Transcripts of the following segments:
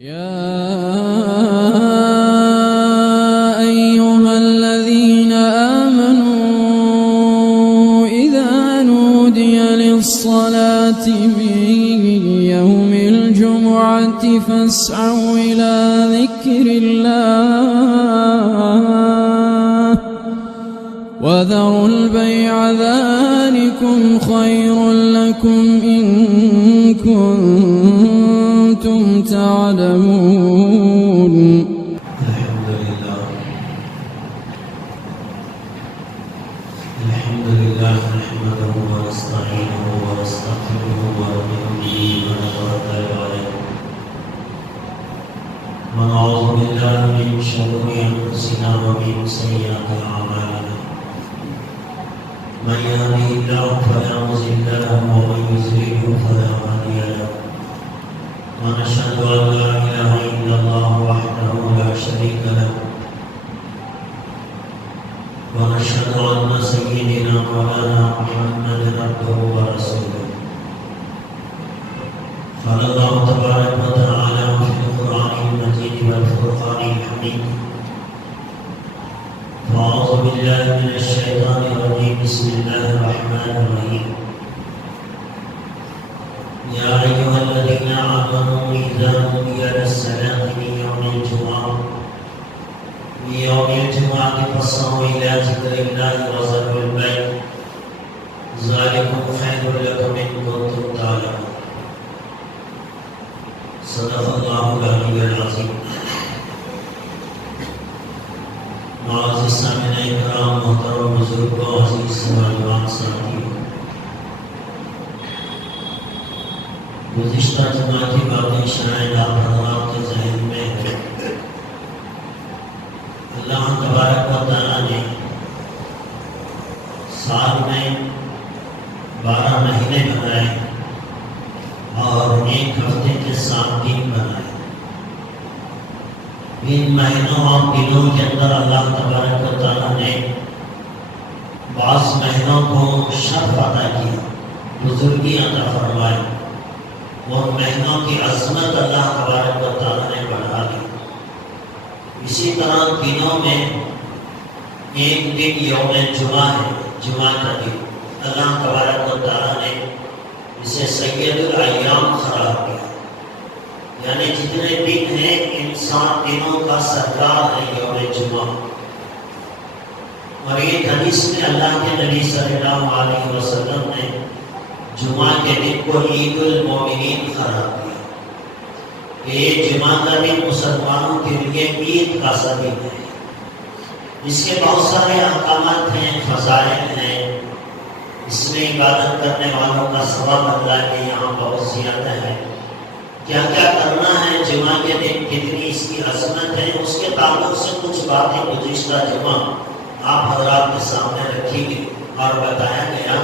يا أيها الذين آمنوا إذا نودي للصلاة من يوم الجمعة فاسعوا إلى ذكر الله وذروا البيع ذلكم خير لكم إن كنتم تعلمون. الحمد لله نحمده ونستعينه ونستغفره ونؤمن به ونتوكل عليه ونعوذ بالله من شرور انفسنا ومن سيئات اعمالنا من يهده الله فلا مضل له ومن يضلل فلا هادي له ونشهد ان لا اله الا الله وحده لا شريك له ونشهد أن سيدنا مولانا محمدا عبده ورسوله. قال الله تبارك وتعالى في القرآن المجيد والفرقان الحميد: أعوذ بالله من الشيطان الرجيم بسم الله الرحمن الرحيم. يا أيها الذين آمنوا إذا نودي للصلاة من يوم الجمعة فاسعوا إلى ذكر الله وذروا البيع ذلكم خير لكم إن كنتم تعلمون. صدق الله العلي العظيم. معزز سامعین کرام، محترم بزرگوں، عزیز نوجوان ساتھیوں، گزشتہ جمعہ کی باتیں شاید آپ حضرات کے ذہن میں ہیں۔ اللہ تبارک و تعالیٰ نے سال میں 12 مہینے بنائے اور ایک ہفتے کے 7 دن بنائے۔ ان مہینوں اور دنوں کے اندر اللہ تبارک و تعالیٰ نے بعض مہینوں کو شرف عطا کیا، بزرگی عطا فرمائی، اور مہینوں کی عظمت اللہ تبارک و تعالیٰ نے بڑھا دی۔ اسی طرح دنوں میں ایک دن یوم جمعہ ہے، جمعہ کا دن اللہ تبارک و تعالیٰ نے اسے سید الایام قرار دیا، یعنی جتنے دن ہیں ان 7 دنوں کا سردار ہے یوم جمعہ۔ اور یہ حدیث میں اللہ کے نبی صلی اللہ علیہ وسلم نے جمعہ کے دن کو عید المومنین قرار دیا۔ یہ جمعہ کا دن مسلمانوں کے لیے عید کا سا دن ہے۔ اس کے بہت سارے احکامات ہیں، فضائل ہیں، اس میں عبادت کرنے والوں کا ثواب اللہ کے یہاں بہت زیادہ ہے۔ کیا کیا کرنا ہے جمعہ کے دن، کتنی اس کی عظمت ہے، اس کے تعلق سے کچھ باتیں گزشتہ جمعہ آپ حضرات کے سامنے رکھی گئی اور بتایا گیا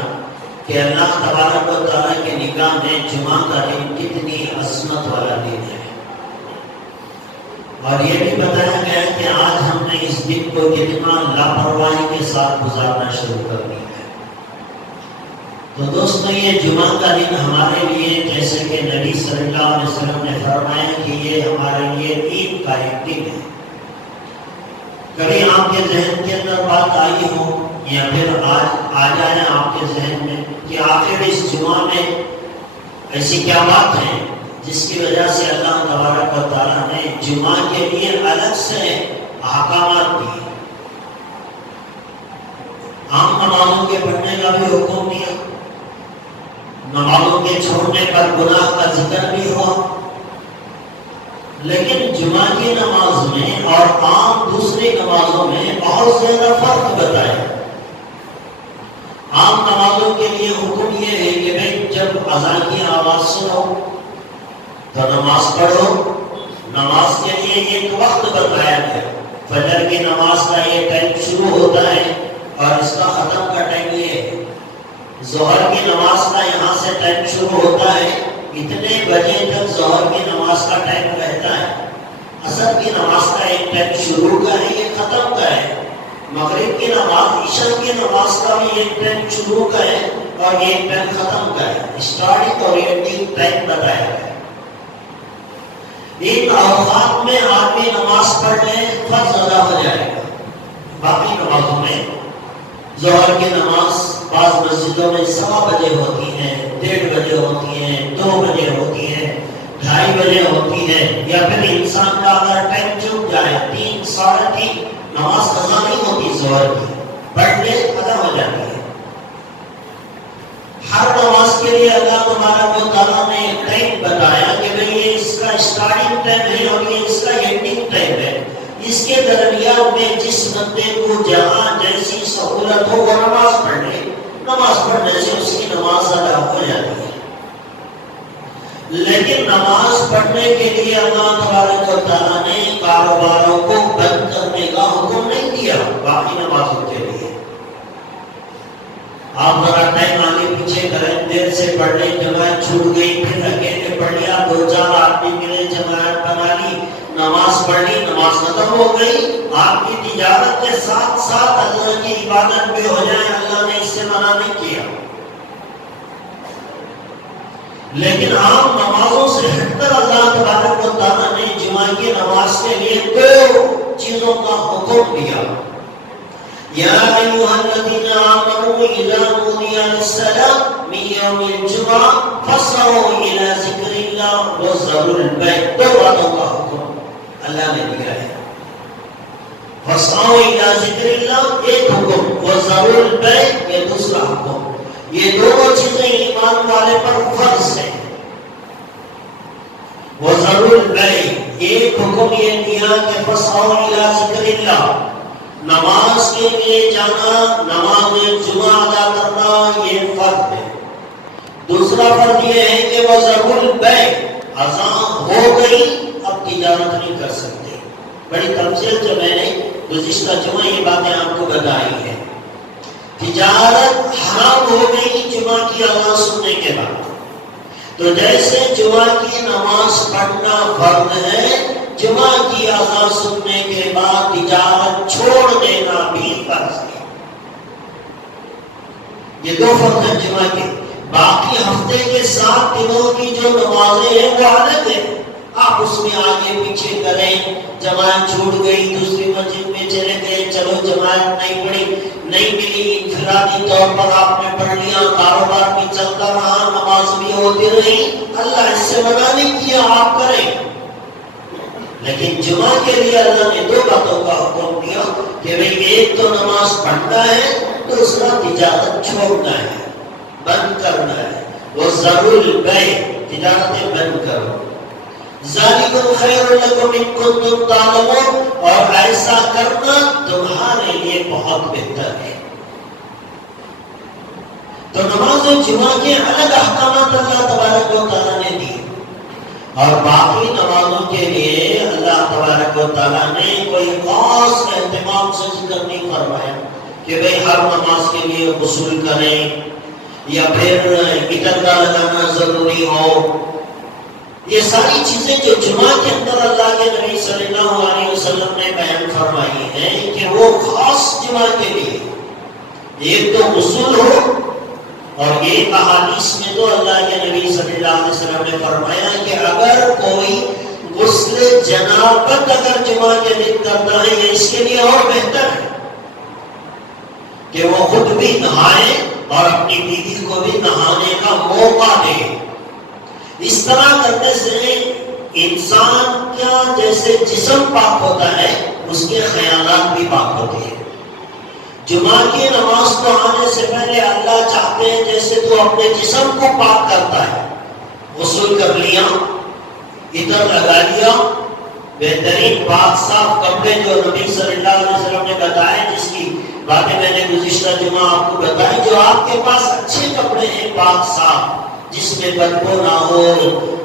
کہ اللہ تبارک و تعالیٰ کے نگاہ میں جمعہ کا دن کتنی عظمت والا دن ہے۔ اور یہ بھی بتایا گیا کہ آج ہم نے اس دن کو کتنا لاپرواہی کے ساتھ گزارنا شروع کر دیا ہے۔ تو دوستو، یہ جمعہ کا دن ہمارے لیے، جیسے کہ نبی صلی اللہ علیہ وسلم نے فرمایا کہ یہ ہمارے لیے عید کا ایک دن ہے۔ کبھی آپ کے ذہن کے اندر بات آئی ہو یا پھر آج آ جائے آپ کے ذہن میں کہ آخر اس جمعہ میں ایسی کیا بات ہے جس کی وجہ سے اللہ تبارک و تعالیٰ نے جمعہ کے لیے الگ سے احکامات دیے؟ عام نمازوں کے پڑھنے کا بھی حکم دیا، نمازوں کے چھوڑنے پر گناہ کا ذکر بھی ہوا، لیکن جمعہ کی نماز میں اور عام دوسری نمازوں میں بہت زیادہ فرق بتایا۔ عام نمازوں کے لیے حکم یہ ہے کہ بھائی جب اذان کی آواز سنو تو نماز پڑھو۔ نماز کے لیے ایک وقت بتایا گیا، فجر کی نماز کا یہ ٹائم شروع ہوتا ہے اور اس کا ختم کا ٹائم یہ ہے۔ ظہر کی نماز کا یہاں سے ٹائم شروع ہوتا ہے، اتنے بجے تک ظہر کی نماز کا ٹائم رہتا ہے۔ عصر کی نماز کا ایک ٹائم شروع کا ہے، یہ ختم کا ہے۔ مغرب کی نماز، عشاء کی نماز کا بھی ایک ٹائم شروع کا ہے اور ایک ٹائم ختم کا ہے۔ اسٹارٹنگ اور اینڈنگ ٹائم بتایا ہے۔ ان اوقات میں آدمی نماز پڑھ لے فرض ادا ہو جائے گا. باقی نمازوں میں ظہر کی نماز بعض مسجدوں میں 1:15 بجے ہوتی ہے، 1:30 بجے ہوتی ہے، 2 بجے ہوتی ہے، 2:30 بجے ہوتی ہے، یا پھر انسان کا اگر ٹائم چک جائے 3 ساڑھے 3 نماز قضا نہیں ہوتی ظہر کی، پڑھ لے ادا ہو جاتی ہے. ہر نماز کے لیے اللہ تبارک و تعالیٰ نے ٹائم بتایا کہ بھئی یہ اس کا اسٹارٹنگ ٹائم ہے اور یہ اس کا اینڈنگ ٹائم ہے. اس کے درمیان میں جس بندے کو جہاں جیسی سہولت ہو وہ نماز پڑھ لے، نماز پڑھنے سے اس کی نماز ادا ہو جاتی ہے. لیکن نماز پڑھنے کے لیے اللہ تبارک و تعالیٰ نے کاروباروں کو بند کرنے کا حکم نہیں دیا باقی نمازوں کے لیے. آپ ذرا ٹائم آگے پیچھے کریں، دیر سے پڑھ لیں، جماعت چھوٹ گئی، پھر اکیلے پڑھ لیا، 2-4 آدمی ملے، جماعت بنا لی، نماز پڑھ لی، نماز ختم ہو گئی. آپ کی تجارت کے ساتھ ساتھ اللہ کی عبادت بھی ہو جائے، اللہ نے اس سے منع نہیں کیا. لیکن عام نمازوں سے ہٹ کر اللہ تبارک و تعالیٰ نے جمعہ کی نماز کے لیے 2 چیزوں کا حکم دیا. یا ایھا الذین آمنوا اذا نودی للصلاۃ من یوم الجمعہ فاسعوا الی ذکر اللہ وذروا البیع. 2 باتوں کا حکم اللہ نے دیا ہے. فاسعوا الی ذکر اللہ ایک حکم، وذروا البیع یہ دوسرا حکم. یہ دونوں چیزیں ایمان والے پر فرض ہیں. وذروا البیع ایک حکم یہ دیا کہ فاسعوا الی ذکر اللہ، نماز کے لیے جانا، نماز جمعہ ادا کرنا یہ فرض ہے. دوسرا فرض یہ ہے کہ وذروا البیع، اذان ہو گئی اب تجارت نہیں کر سکتے. بڑی تفصیل سے میں نے گزشتہ جمعہ یہ باتیں آپ کو بتائی ہیں. تجارت حرام ہو گئی جمعہ کی اذان سننے کے بعد. تو جیسے جمعہ کی نماز پڑھنا فرض ہے، جمعہ کی اذان سننے کے بعد تجارت چھوڑ دینا بھی فرض ہے. یہ 2 فرض ہیں جمعہ کے. باقی ہفتے کے 7 دنوں کی جو نمازیں ہیں وہ الگ ہیں. آپ اس میں آگے پیچھے کریں، جماعت چھوٹ گئی، دوسری مسجد میں چلے گئے، چلو جماعت نہیں پڑی، نہیں ملی، انفرادی طور پر آپ نے پڑھ لیا، کاروبار بھی چلتا رہا، نماز بھی ہوتی رہی، اللہ اس سے منع نہیں کیا، آپ کریں. لیکن جمعہ کے لیے اللہ نے 2 باتوں کا حکم دیا کہ بھئی ایک تو نماز پڑھنا ہے، دوسرا تجارت چھوڑنا ہے، بند کرنا ہے. وذروا البیع تجارتیں بند کرو. ذالکم خیر لکم ان کنتم تعلمون، اور ایسا کرنا تمہارے لیے بہت بہتر ہے. تو نماز جمعہ کے الگ احکامات اللہ تبارک و تعالیٰ نے دی، اور باقی نمازوں کے لیے اللہ تبارک و تعالیٰ نے کوئی خاص اہتمام سے ذکر نہیں فرمایا کہ بھئی ہر نماز کے لیے غسل کریں یا پھر عطر کا لگانا ضروری ہو. یہ ساری چیزیں جو جمعہ کے اندر اللہ کے نبی صلی اللہ علیہ وسلم نے بیان فرمائی ہیں کہ وہ خاص جمعہ کے لیے. ایک تو غسل ہو، اور یہ احادیث میں تو اللہ کے نبی صلی اللہ علیہ وسلم نے فرمایا کہ اگر کوئی غسل جنابت اگر جمعہ کے دن کرتا ہے یہ اس کے لیے اور بہتر ہے کہ وہ خود بھی نہائے اور اپنی بیوی کو بھی نہانے کا موقع دے. اس طرح کرنے سے انسان کا جیسے جسم پاک ہوتا ہے اس کے خیالات بھی پاک ہوتے ہیں. جمعہ کی نماز کو آنے سے پہلے اللہ چاہتے ہیں جیسے تو اپنے جسم کو پاک کرتا ہے، غسل کر لیا، عطر لگا لیا، بہترین پاک صاف کپڑے جو نبی صلی اللہ علیہ وسلم نے بتائے، جس کی باتیں میں نے گزشتہ جمعہ آپ کو بتائی، جو آپ کے پاس اچھے کپڑے ہیں پاک صاف جس میں بدبو نہ ہو،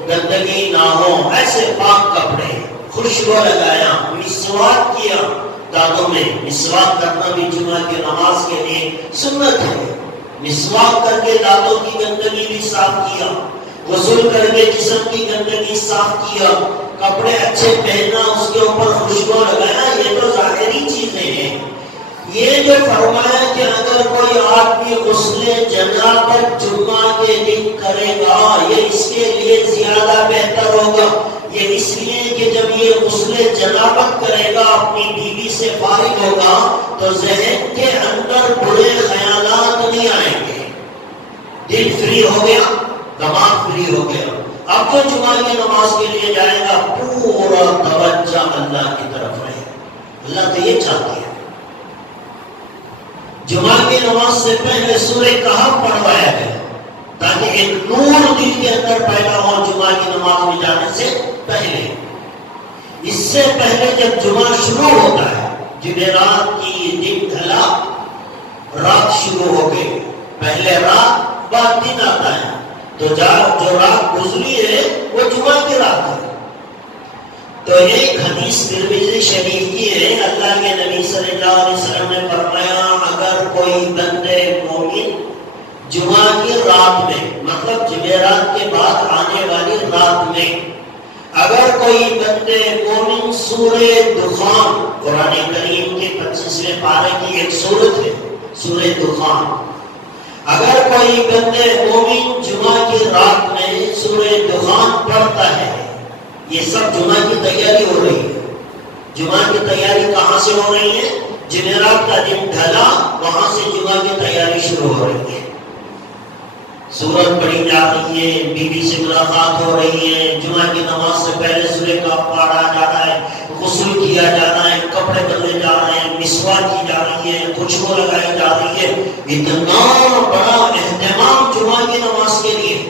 گندگی نہ ہو، ایسے پاک کپڑے، خوشبو لگایا، مسواک کیا، دانتوں میں مسواک کرنا بھی جمعہ کی نماز کے لیے سنت ہے. مسواک کر کے دانتوں کی گندگی بھی صاف کیا، غسل کر کے جسم کی گندگی صاف کیا، کپڑے اچھے پہننا، اس کے اوپر خوشبو لگانا، یہ تو ظاہری چیزیں ہیں. یہ جو فرمایا کہ اگر کوئی آدمی غسل جنابت جمعہ کے دن کرے گا یہ اس کے لیے زیادہ بہتر ہوگا، یہ اس لیے کہ جب یہ غسل جنابت کرے گا، اپنی بیوی سے فارغ ہوگا، تو ذہن کے اندر برے خیالات نہیں آئیں گے، دل فری ہو گیا، دماغ فری ہو گیا. اب جو جمعہ کی نماز کے لیے جائے گا پورا توجہ اللہ کی طرف رہے. اللہ تو یہ چاہتے ہیں. جمعہ کی نماز سے پہلے سورہ کہف پڑھوایا گیا تاکہ ایک نور دل کے اندر پیدا ہو جمعہ کی نماز میں جانے سے پہلے. اس سے پہلے جب جمعہ شروع ہوتا ہے، جمعرات کی دن ڈھلا، رات شروع ہو گئی، پہلے رات بعد دن آتا ہے، تو جو رات گزری ہے وہ جمعہ کی رات ہے. تو ایک حدیث ترمذی شریف کی ہے، اللہ کے نبی صلی اللہ علیہ وسلم نے فرمایا اگر کوئی بندے مومن جمعہ کی رات میں، مطلب جمعرات کے بعد آنے والی رات میں، اگر کوئی بندے مومن سورہ دخان، قرآن کریم کے 25ویں پارے کی ایک سورت ہے سورہ دخان، اگر کوئی بندے مومن جمعہ کی رات میں سورہ دخان پڑھتا ہے، یہ سب جمعہ کی تیاری ہو رہی ہے. جمعہ کی تیاری کہاں سے ہو رہی ہے؟ جمعرات کا دن ڈھلا، وہاں سے جمعہ کی تیاری شروع ہو رہی ہے. سورت پڑھی جا رہی ہے، بیوی سے ملاقات ہو رہی ہے، جمعہ کی نماز سے پہلے سورہ کا پڑھا جا رہا ہے، غسل کیا جا رہا ہے، کپڑے بدلے جا رہے ہیں، مسواک کی جا رہی ہے، خوشبو لگائی جا رہی ہے. اتنا بڑا اہتمام جمعہ کی نماز کے لیے.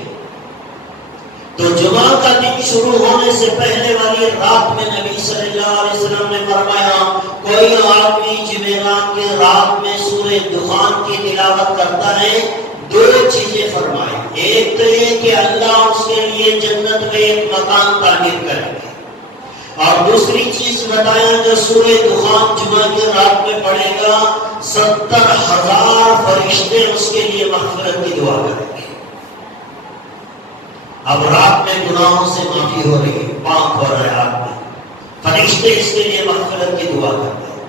تو جمعہ کا دن شروع ہونے سے پہلے والی رات میں نبی صلی اللہ علیہ وسلم نے فرمایا کوئی آدمی جمعرات کے رات میں سورہ دخان کی تلاوت کرتا ہے، دو چیزیں فرمائے. ایک تو یہ کہ اللہ اس کے لیے جنت میں ایک مکان تعمیر کریں گے، اور دوسری چیز بتایا جو سورہ دخان جمعہ کی رات میں پڑھے گا 70,000 فرشتے اس کے لیے مغفرت کی دعا کریں گے. اب رات میں گناہوں سے معافی ہو رہی ہے، پاک ہو رہا ہے آدمی، فرشتے اس کے لیے مغفرت کی دعا کرتے ہیں.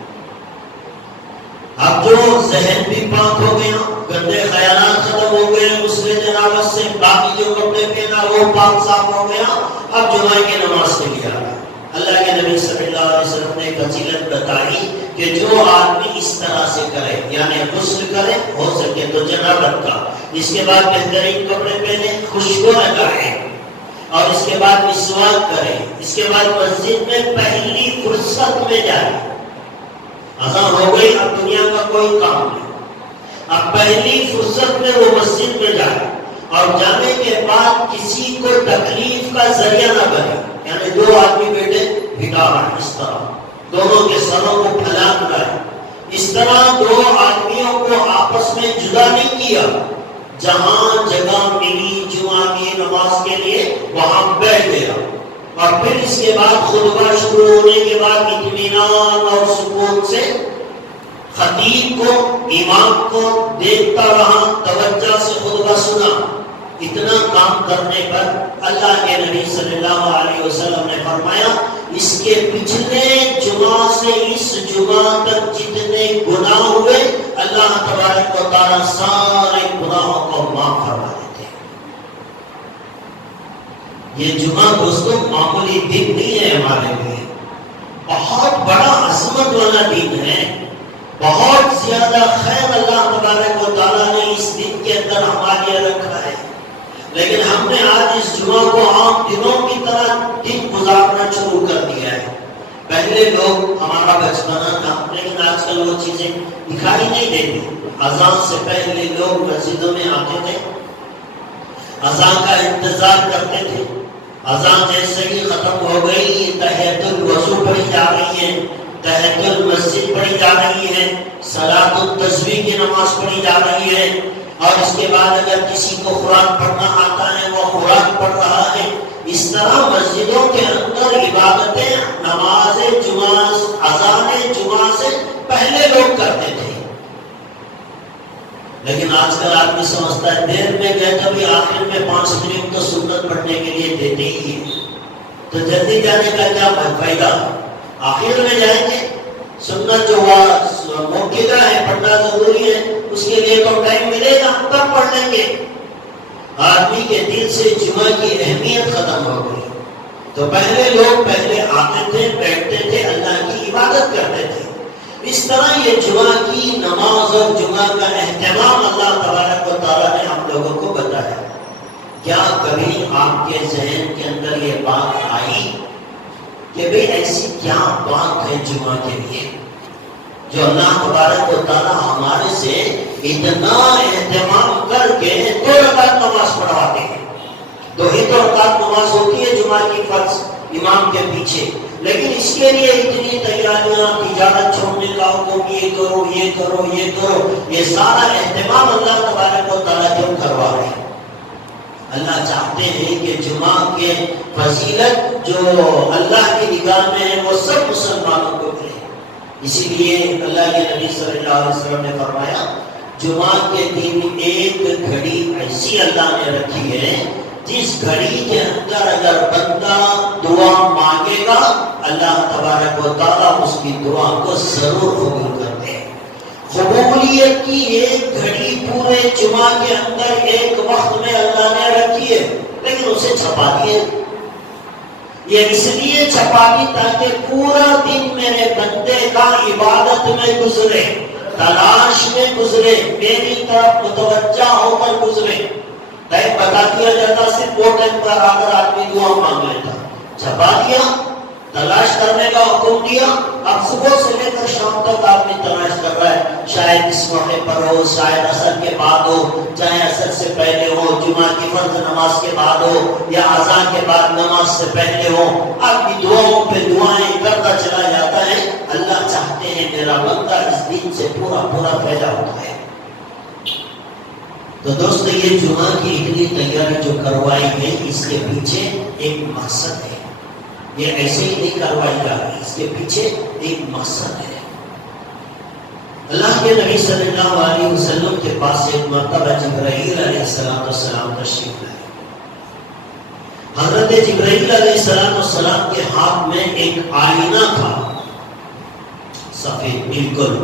اب جو ذہن بھی پاک ہو گیا، گندے خیالات ختم ہو گئے، غسل جنابت سے باقی جو کپڑے پہنا وہ پاک صاف ہو گیا، اب جمعہ کی نماز کے لیے آ گیا. اللہ کے نبی صلی اللہ علیہ وسلم نے فضیلت بتائی کہ جو آدمی اس طرح سے کرے، یعنی غسل کرے، ہو سکے تو جنابت کا، اس کے بعد بہترین کپڑے پہنے، خوشبو لگائے، اور اس کے بعد مسواک کرے، اس کے بعد مسجد میں پہلی فرصت میں جائے. اذان ہو گئی، اب دنیا کا کوئی کام نہیں، اب پہلی فرصت میں وہ مسجد میں جائے، اور جانے کے بعد کسی کو تکلیف کا ذریعہ نہ بنے. یعنی دو آدمی بیٹے بھگا رہے ہیں، اس طرح دونوں کے سروں کو پھیلا رہا ہے، اس طرح دو آدمیوں کو آپس میں جدا نہیں کیا. جہاں جگہ ملی جمعہ کی نماز کے لیے وہاں بیٹھ گیا، اور پھر اس کے بعد خطبہ شروع ہونے کے بعد اطمینان اور سکون سے خطیب کو، امام کو دیکھتا رہا، توجہ سے خطبہ سنا. اتنا کام کرنے پر اللہ کے نبی صلی اللہ علیہ وسلم نے فرمایا اس کے پچھلے جمعہ سے اس جمعہ تک جتنے گناہ ہوئے اللہ تبارک و تعالیٰ سارے گناہوں کو معاف فرما دیتے ہیں. یہ جمعہ دوستوں معمولی دن نہیں ہے ہمارے لیے، بہت بڑا عظمت والا دن ہے. بہت زیادہ خیر اللہ تبارک و تعالیٰ نے اس دن کے اندر ہمارے لیے رکھا ہے. لیکن ہم نے آج اس جمعہ کو عام دنوں کی طرح دن گزارنا شروع کر دیا ہے. پہلے لوگ، ہمارا بچپنا تھا، لیکن آج کل وہ چیزیں دکھائی نہیں دیتی. اذان سے پہلے لوگ مسجدوں میں آتے تھے، اذان کا انتظار کرتے تھے. اذان جیسے ہی ختم ہو گئی تحیۃ الوضو پڑھی جا رہی ہے، تحیۃ المسجد پڑھی جا رہی ہے، صلاۃ التسبیح کی نماز پڑھی جا رہی ہے، اور اس کے بعد اگر کسی کو قرآن پڑھنا آتا ہے وہ قرآن پڑھ رہا ہے. اس طرح مسجدوں کے اندر عبادتیں، نماز جمعہ، اذان جمعہ سے پہلے لوگ کرتے تھے. لیکن آج کل آدمی سمجھتا ہے دیر میں گئے کبھی آخر میں 5 منٹ تو سنت پڑھنے کے لیے دیتے ہی ہیں، تو جلدی جانے کا کیا فائدہ؟ آخر میں جائیں گے، سنت جو موقع ہے پڑھنا ضروری ہے، اس کے لیے تو ٹائم ملے گا تب پڑھ لیں گے. آدمی کے دل سے جمعہ کی اہمیت ختم ہو گئی. تو پہلے لوگ پہلے آتے تھے، بیٹھتے تھے، اللہ کی عبادت کرتے تھے. اس طرح یہ جمعہ کی نماز اور جمعہ کا اہتمام اللہ تبارک و تعالیٰ نے ہم لوگوں کو بتایا. کیا کبھی آپ کے ذہن کے اندر یہ بات آئی کہ بھئی ایسی کیا بات ہے جمعہ کے لیے جو اللہ تبارک و تعالیٰ ہمارے سے اتنا اہتمام کر کے 2 رکعت نماز پڑھواتے ہیں؟ 2 ہی تو رکعت نماز ہوتی ہے جمعہ کی فرض امام کے پیچھے، لیکن اس کے لیے اتنی تیاریاں، تجارت چھوڑنے کا حکم، یہ کرو یہ کرو یہ کرو، یہ سارا اہتمام اللہ تبارک و تعالیٰ کیوں کروا رہے ہیں؟ اللہ چاہتے ہیں کہ جمعہ کے فضیلت جو اللہ کی نگاہ میں ہے وہ سب مسلمانوں کو ملے. اسی لیے اللہ کے نبی صلی اللہ علیہ وسلم نے فرمایا جمعہ کے دن ایک گھڑی ایسی اللہ نے رکھی ہے جس گھڑی کے اندر اگر بندہ دعا مانگے گا اللہ تبارک و تعالیٰ اس کی دعا کو ضرور قبول کرتے ہیں. قبولیت کی ایک گھڑی پورے جمعہ کے اندر ایک وقت میں اللہ نے رکھی ہے، لیکن اسے چھپا دیے. یہ اس لیے چھپا دی تاکہ پورا دن میرے بندے کا عبادت میں گزرے، تلاش میں گزرے، میری طرف متوجہ ہو کر گزرے. بتا دیا جاتا صرف وہ ٹائم پر اگر آدمی دعا مانگ لیتا، چھپا دیا، تلاش کرنے کا حکم دیا. اب صبح سے لے کر شام تک آدمی تلاش کر رہا ہے، شاید اس موقع پر ہو، شاید عصر کے بعد ہو، چاہے عصر سے پہلے ہو، جمعہ کی فرض نماز کے بعد ہو، یا اذان کے بعد نماز سے پہلے ہو. آدمی دعاؤں پہ دعائیں کرتا چلا جاتا ہے. اللہ چاہتے ہیں میرا بندہ اس دن سے پورا پورا پیدا ہوتا ہے. تو دوستو یہ جمعہ کی اتنی تیاری جو کروائی ہے اس کے پیچھے ایک مقصد ہے. یہ ایسے ہی نہیں کروائی جا رہی، اس کے پیچھے ایک مقصد ہے. اللہ کے نبی صلی اللہ علیہ وسلم کے پاس ایک مرتبہ جبرائیل علیہ السلام تشریف لائے. حضرت جبرائیل علیہ السلام کے ہاتھ میں ایک آئینہ تھا، سفید بالکل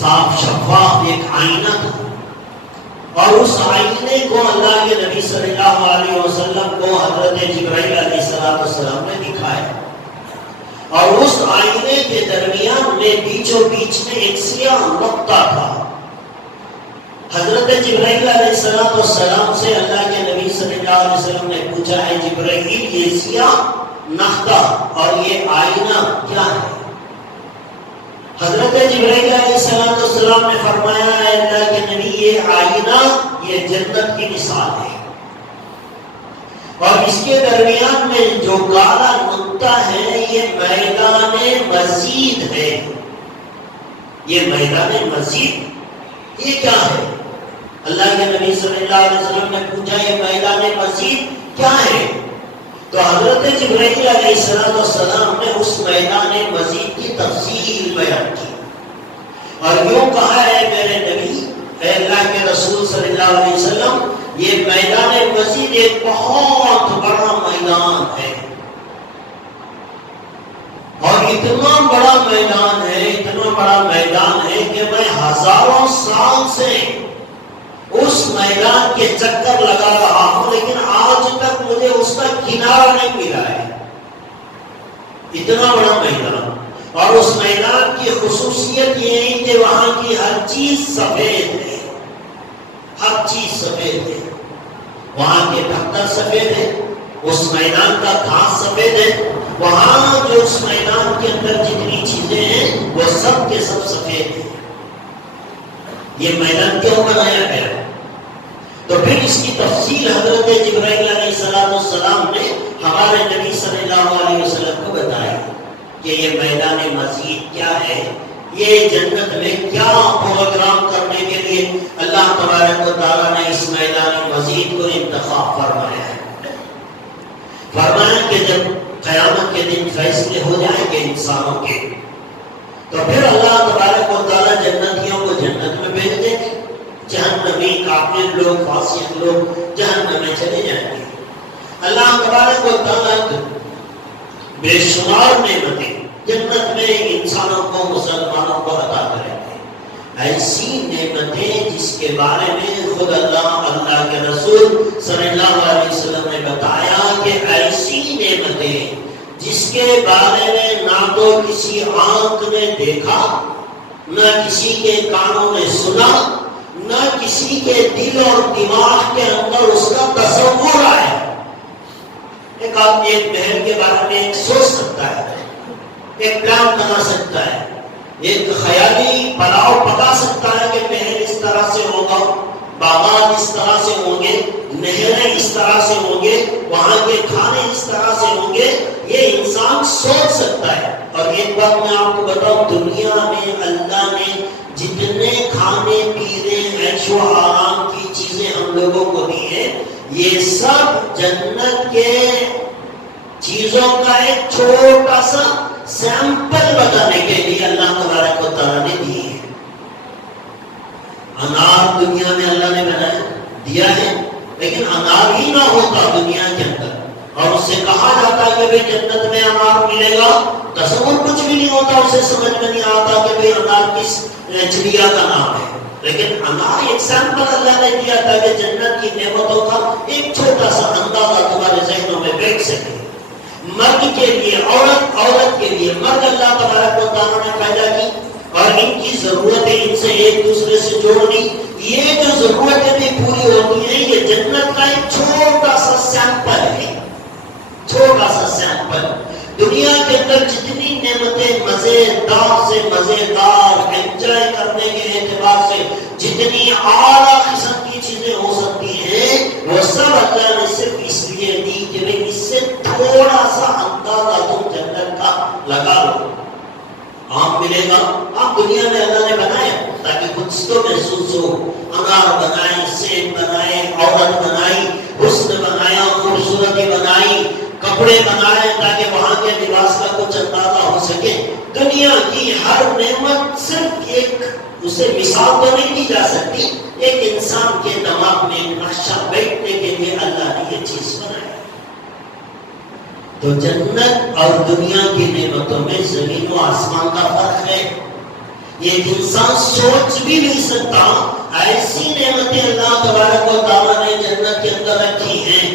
صاف شفاف ایک آئینہ تھا، اور اس آئینے کو اللہ کے نبی صلی اللہ علیہ وسلم کو حضرت جبرائیل علیہ السلام نے دکھایا. اور اس آئینے کے درمیان میں بیچوں بیچ میں ایک سیاہ نقطہ تھا. حضرت جبرائیل علیہ السلام سے اللہ کے نبی صلی اللہ علیہ وسلم نے پوچھا ہے جبرائیل یہ سیاہ نقطہ اور یہ آئینہ کیا ہے؟ حضرت جبرائیل علیہ السلام نے فرمایا ہے اللہ کے نبی یہ آئینہ یہ جنت کی مثال ہے، اور اس کے درمیان میں جو کالا نقطہ ہے یہ میدان مزید ہے. یہ میدان مزید یہ کیا ہے؟ اللہ کے نبی صلی اللہ علیہ وسلم نے پوچھا یہ میدان مزید کیا ہے؟ تو حضرت جبرائیل علیہ السلام نے اس میدان مزید کی تفصیل بیان کی اور یوں کہا ہے میرے نبی اے اللہ کے رسول صلی اللہ علیہ وسلم یہ میدان مزید ایک بہت بڑا میدان ہے، اور اتنا بڑا میدان ہے، اتنا بڑا میدان ہے کہ میں ہزاروں سال سے اس میدان کے چکر لگا رہا ہوں لیکن آج تک مجھے اس کا کنارہ نہیں ملا ہے. اتنا بڑا میدان، اور اس میدان کی خصوصیت یہ ہے کہ وہاں کی ہر چیز سفید ہے، ہر چیز سفید ہے. وہاں کے پتھر سفید ہے، اس میدان کا گھاس سفید ہے، وہاں جو اس میدان کے اندر جتنی چیزیں ہیں وہ سب کے سب سفید ہیں. یہ میدان کیوں بنایا گیا؟ تو پھر اس کی تفصیل حضرت جبرائیل علیہ السلام نے ہمارے نبی صلی اللہ علیہ وسلم کو بتائی کہ یہ میدان مزید کیا ہے، یہ جنت میں کیا پروگرام کرنے کے لیے اللہ تبارک و تعالیٰ نے اس میدان مزید کو انتخاب فرمایا ہے. فرمایا کہ جب قیامت کے دن فیصلے ہو جائیں گے انسانوں کے تو پھر اللہ تبارک و تعالیٰ جنتیوں کو جنت میں بھیج دیں گے، جہنمی کافر لوگ فاسق لوگ جہنم میں چلے جائیں گے. اللہ تبارک و تعالیٰ بے شمار نعمتیں جنت میں انسانوں کو مسلمانوں کو عطا کریں گے. ایسی نعمتیں جس کے بارے میں خود اللہ کے رسول صلی اللہ علیہ وسلم نے بتایا کہ ایسی نعمتیں جس کے بارے میں نہ تو کسی آنکھ نے دیکھا، نہ کسی کے کانوں نے سنا، نہ کسی کے دل اور دماغ کے اندر اس کا تصور آیا۔ ایک آدمی ایک محل کے بارے میں سوچ سکتا ہے، ایک پلان بنا سکتا ہے، ایک خیالی پلاؤ پکا سکتا ہے کہ محل اس طرح سے ہوگا، باغات اس طرح سے ہوں گے، نہریں اس طرح سے ہوں گے، وہاں کے کھانے اس طرح سے ہوں گے، یہ انسان سوچ سکتا ہے۔ اور ایک بات میں آپ کو بتاؤں، دنیا میں اللہ نے جتنے کھانے پینے عیش و آرام کی چیزیں ہم لوگوں کو دی ہیں، یہ سب جنت کے چیزوں کا ایک چھوٹا سا سیمپل بتانے کے لیے اللہ تبارک و تعالیٰ نے دی ہے۔ انار دنیا میں اللہ نے بنایا دیا ہے، لیکن انار ہی نہ ہوتا دنیا کے اندر اور اس سے کہا جاتا ہے کہ بھئی جنت میں انار ملے گا، تصور کچھ بھی نہیں ہوتا، اسے سمجھ میں نہیں آتا کہ بھئی انار کس چڑیا کا نام ہے، لیکن انار ایک سیمپل اللہ نے دیا تھا کہ جنت کی نعمتوں کا ایک چھوٹا سا اندازہ تمہارے ذہنوں میں بیٹھ سکے۔ مرد کے لیے، عورت کے لیے، مرد اللہ تبارک و تعالیٰ نے پیدا کی اور ان کی ضرورتیں ان سے ایک دوسرے سے جوڑ دی، یہ جو ضرورتیں بھی پوری ہوتی ہیں، یہ جنت کا ایک چھوٹا سا سیمپل ہے، چھوٹا سا سیمپل۔ دنیا کے اندر جتنی نعمتیں مزیدار سے مزیدار انجوائے کرنے کے اعتبار سے جتنی اعلیٰ قسم کی چیزیں ہو سکتی ہیں، وہ سب اللہ نے صرف اس لیے دی کہ اس سے تھوڑا سا اندازہ تم جنت کا لگا لو۔ آم ملے گا، آم دنیا میں اللہ نے بنایا تاکہ کچھ تو محسوس ہو، انار بنائے، سیب بنائے، عورت بنائی، حسن بنایا، خوبصورتی بنائی، کپڑے بنائے تاکہ وہاں کے لباس کا کچھ اندازہ ہو سکے۔ دنیا کی ہر نعمت صرف ایک، اسے مثال تو نہیں دی جا سکتی، ایک انسان کے دماغ میں نقشہ بیٹھنے کے لیے اللہ نے یہ چیز بنائی۔ تو جنت اور دنیا کی نعمتوں میں زمین و آسمان کا فرق ہے، یہ انسان سوچ بھی نہیں سکتا۔ ایسی نعمتیں اللہ تبارک و تعالیٰ نے جنت کے اندر رکھی ہیں۔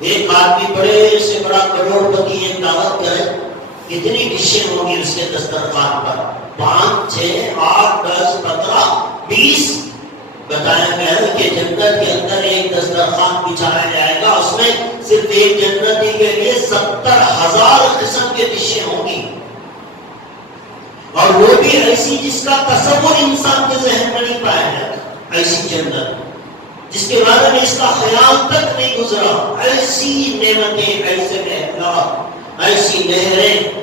ایک آدمی بڑے سے بڑا کروڑ پتی ایک دعوت کرے، کتنی ڈشیں ہوں گی اس کے دسترخوان پر؟ 5 6 8 10 15 20 بتایا گیا ہے کہ جنت کے اندر ایک دسترخوان بچھایا جائے گا، اس میں صرف ایک جنتی کے لیے 70,000 قسم کے ڈشیں ہوں گی، اور وہ بھی ایسی جس کا تصور انسان کے ذہن میں نہیں پایا جاتا، ایسی جنت جس کے بارے میں اس کا خیال تک نہیں گزرا، ایسی نعمتیں، ایسے محلات، ایسی نہریں،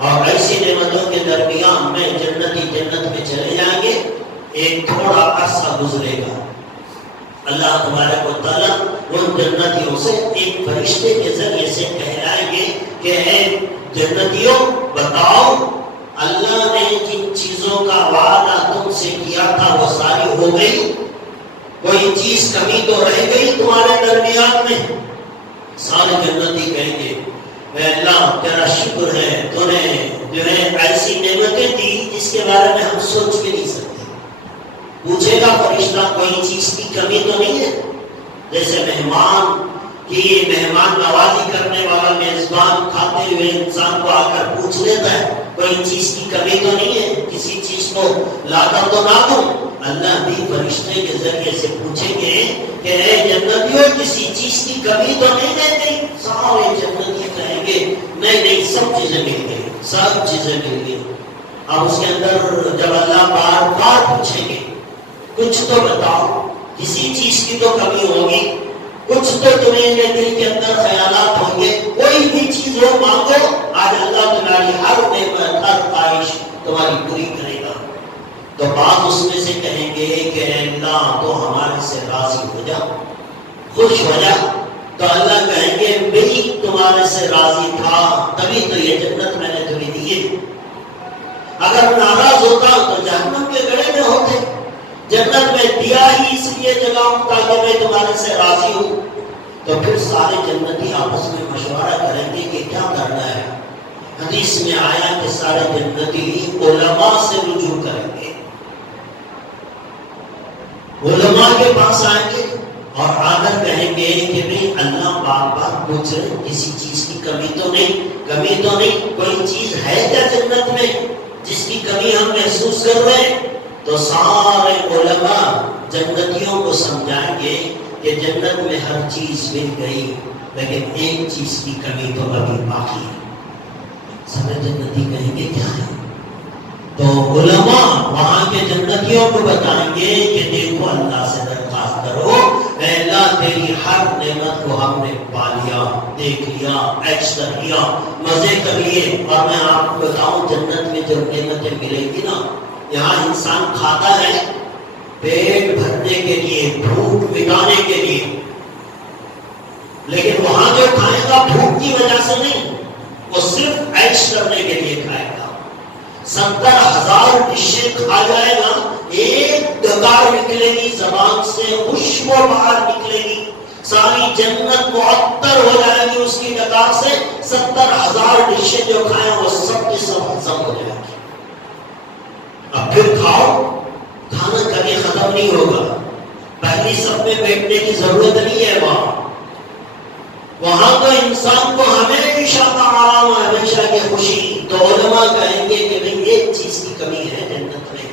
اور ایسی نعمتوں کے درمیان میں جنتی جنت میں چلے جائیں گے۔ ایک تھوڑا عرصہ گزرے گا، اللہ تبارک و تعالیٰ ان جنتیوں سے ایک فرشتے کے ذریعے سے کہلائیں گے کہ اے جنتیوں، بتاؤ اللہ نے جن چیزوں کا وعدہ تم سے کیا تھا وہ ساری ہو گئی؟ کوئی چیز کمی تو رہ گئی تمہارے درمیان میں؟ سارے جنتی کہیں گے اے اللہ تیرا شکر ہے، تو نے جو ہے ایسی نعمتیں دی جس کے بارے میں ہم سوچ بھی نہیں سکتے۔ پوچھے گا فرشتہ کوئی چیز کی کمی تو نہیں ہے؟ جیسے مہمان کی مہمان نوازی کرنے والا میزبان کھاتے ہوئے انسان کو آ کر پوچھ لیتا ہے کوئی چیز کی کمی تو نہیں ہے، کسی چیز کو لا کر تو نہ دوں؟ اللہ بھی فرشتے کے ذریعے سے پوچھیں گے کہ اے جنتیوں، کسی چیز کی کمی تو نہیں رہ گئی؟ سارے جنتی کہیں گے نہیں نہیں، سب چیزیں مل گئی، سب چیزیں مل گئی۔ اب اس کے اندر جب اللہ بار بار پوچھیں گے کچھ تو بتاؤ، کسی چیز کی تو کمی ہوگی، کچھ تو تمہیں دل کے اندر خیالات ہوں گے، کوئی بھی چیز ہو مانگو، آج اللہ تمہاری ہر نعمت، ہر خواہش تمہاری پوری کرے گا۔ تو بعض اس میں سے کہیں گے کہ اللہ تو ہمارے سے راضی ہو جا، خوش ہو جا۔ تو اللہ کہیں گے میں تمہارے سے راضی تھا تبھی تو یہ جنت میں نے تمہیں دی ہے، اگر ناراض ہوتا تو جہنم کے گڑھے میں ہوتے۔ جنت میں دیا ہی اس لیے جگاؤں تاکہ میں تمہارے سے راضی ہوں۔ تو پھر سارے جنتی آپس میں مشورہ کریں گے کہ کیا کرنا ہے۔ حدیث میں آیا کہ سارے جنتی علماء سے رجوع کریں گے، پاس آئیں گے اور آ کر کہیں گے کہ بھئی اللہ بار بار پوچھ رہے کسی چیز کی کمی تو نہیں، کمی تو نہیں، کوئی چیز ہے کیا جنت میں جس کی کمی ہم محسوس کر رہے ہیں؟ تو سارے علماء جنتیوں کو سمجھائیں گے کہ جنت میں ہر چیز مل گئی لیکن ایک چیز کی کمی تو ابھی باقی ہے۔ سارے جنتی کہیں گے کیا ہے؟ تو علماء وہاں کے جنتیوں کو بتائیں گے کہ دیکھو اللہ سے درخواست کرو، اے اللہ تیری ہر نعمت کو ہم نے پا لیا، دیکھ لیا، عیش کر لیا، مزے کر لیے، اور میں آپ کو بتاؤں جنت میں جو نعمتیں ملیں گی نا، یہاں انسان کھاتا ہے پیٹ بھرنے کے لیے، بھوک مٹانے کے لیے، لیکن وہاں جو کھائے گا بھوک کی وجہ سے نہیں، وہ صرف عیش کرنے کے لیے کھائے گا۔ 70,000 ڈشیں کھا جائے گا، ایک ڈکار نکلے گی زبان سے، خوشبو باہر نکلے گی، ساری جنت معطر ہو جائے گی اس کی ڈکار سے، 70,000 ڈشیں جو کھائیں وہ سب کی سب ہضم ہو جائے گی۔ اب پھر کھاؤ، کھانا کبھی ختم نہیں ہوگا، پہلی سب میں بیٹھنے کی ضرورت نہیں ہے، وہاں تو انسان کو ہمیشہ کا آرام، ہمیشہ کی خوشی۔ تو علماء کہیں گے کہ نہیں ایک چیز کی کمی ہے جنت میں،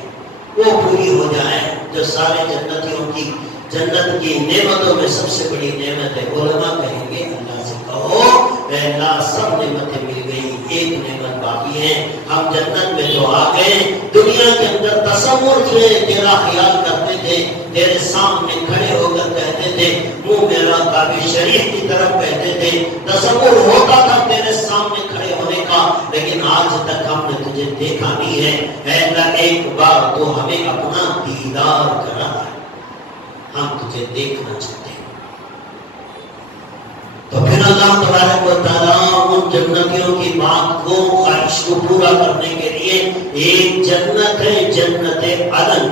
وہ پوری ہو جائے جو سارے جنتیوں کی جنت کی نعمتوں میں سب سے بڑی نعمت ہے۔ علماء کہیں گے اللہ سے کہو اے اللہ سب نعمتیں مل گئی، ایک نعمت باقی ہے، ہم جنت میں جو آ گئے، دنیا کے اندر تصور سے تیرا خیال کرتے تھے، تیرے سامنے کھڑے ہو کر کہتے تھے، منہ میرا کعبہ شریف کی طرف کہتے تھے، تصور ہوتا تھا تیرے سامنے کھڑے ہونے کا، لیکن آج تک ہم نے تجھے دیکھا نہیں ہے، اے اللہ ایک بار تو ہمیں اپنا دیدار کرا ہے، ہم تجھے دیکھنا چاہتے ہیں۔ تو پھر اللہ تبارک و تعالیٰ ان جنتیوں کی بات کو، خواہش کو پورا کرنے کے لیے ایک جنت ہے، جنت عدن۔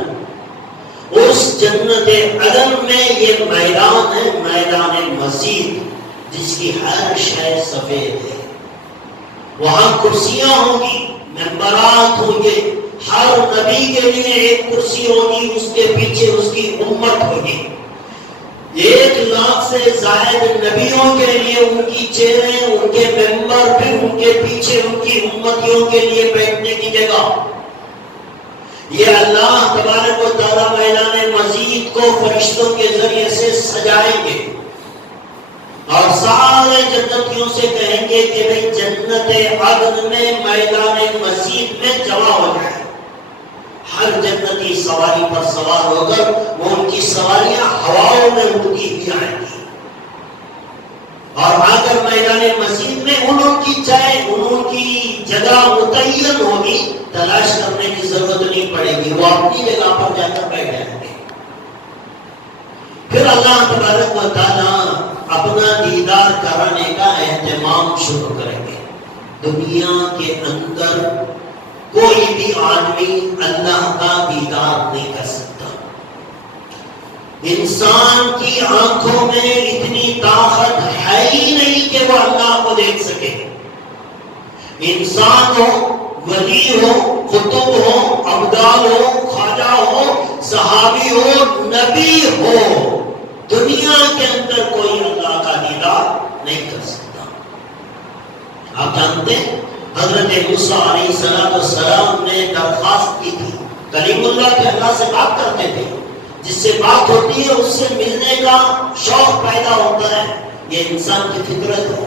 اس جنت عدن میں یہ میدان ہے، میدان مزید، جس کی ہر شے سفید ہے، وہاں کرسیاں ہوں گی، ممبرات ہوں گے، ہر نبی کے لیے ایک کرسی ہوگی، اس کے پیچھے اس کی امت ہوگی، 1,00,000 سے زائد نبیوں کے لیے ان کی چیریں، ان کے ممبر، پھر ان کے پیچھے ان کی امتیوں کے لیے بیٹھنے کی جگہ۔ یہ اللہ تبارک و تعالیٰ میدان مزید کو فرشتوں کے ذریعے سے سجائیں گے اور سارے جنتیوں سے کہیں گے کہ بھئی جنت عدن میں میدان مزید میں جمع ہو جائے۔ ہر جنتی سواری پر سوار ہو کر وہ ان کی سواریاں ہواؤں میں اڑتی ہوئی آئیں گی، اور آ کر میدان مزید میں انہوں کی چائے، انہوں کی جگہ متعین ہوگی، تلاش کرنے کی ضرورت نہیں پڑے گی، وہ اپنی جگہ پر جا کر بیٹھ جائیں گے۔ پھر اللہ تبارک و تعالیٰ اپنا دیدار کرانے کا اہتمام شروع کریں گے۔ دنیا کے اندر کوئی بھی آدمی اللہ کا دیدار نہیں کر سکتا، انسان کی آنکھوں میں اتنی طاقت ہے ہی نہیں کہ وہ اللہ کو دیکھ سکے۔ انسان ہو، ولی ہو، قطب ہو، ابدال ہو، خواجہ ہو، صحابی ہو، نبی ہو، دنیا کے اندر کوئی اللہ کا دیدار نہیں کر سکتا۔ آپ جانتے ہیں حضرت موسیٰ علیہ السلام نے درخواست کی تھی، کلیم اللہ کے اللہ سے بات کرتے تھے، جس سے بات ہوتی ہے اس سے ملنے کا شوق پیدا ہوتا ہے، یہ انسان کی فطرت ہے۔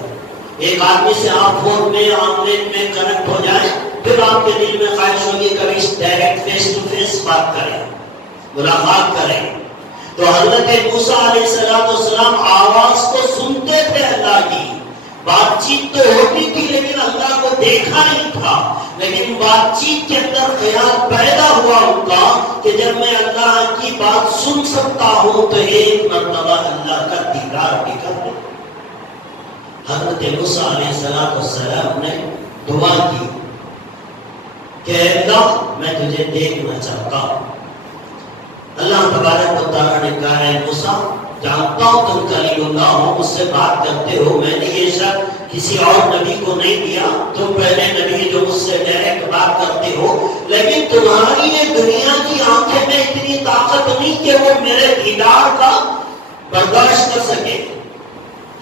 ایک آدمی سے آپ فون میں، آن لائن میں کنیکٹ ہو جائے، پھر آپ کے دل میں خواہش ہوگی کبھی ڈائریکٹ فیس ٹو فیس بات کریں، ملاقات کریں۔ تو حضرت موسیٰ علیہ السلام آواز کو سنتے تھے اللہ کی، بات چیت تو ہوتی تھی لیکن اللہ کو دیکھا نہیں تھا، لیکن بات چیت کے اندر خیال پیدا ہوا ان کا کہ جب میں اللہ کی بات سن سکتا ہوں تو ایک مرتبہ اللہ کا دیدار بھی کر لوں۔ حضرت موسیٰ علیہ السلام نے دعا کی کہ اللہ میں تجھے دیکھنا چاہتا ہوں۔ اللہ تبارک و تعالیٰ نے کہا ہے موسیٰ جانتا ہوں تم کلیم اللہ ہو، مجھ سے بات کرتے ہو، میں نے یہ شرط کسی اور نبی کو نہیں دیا، تم پہلے نبی جو مجھ سے ڈائریکٹ بات کرتے ہو، لیکن تمہاری یہ دنیا کی آنکھیں میں اتنی طاقت نہیں کہ وہ میرے دیدار کا برداشت کر سکے.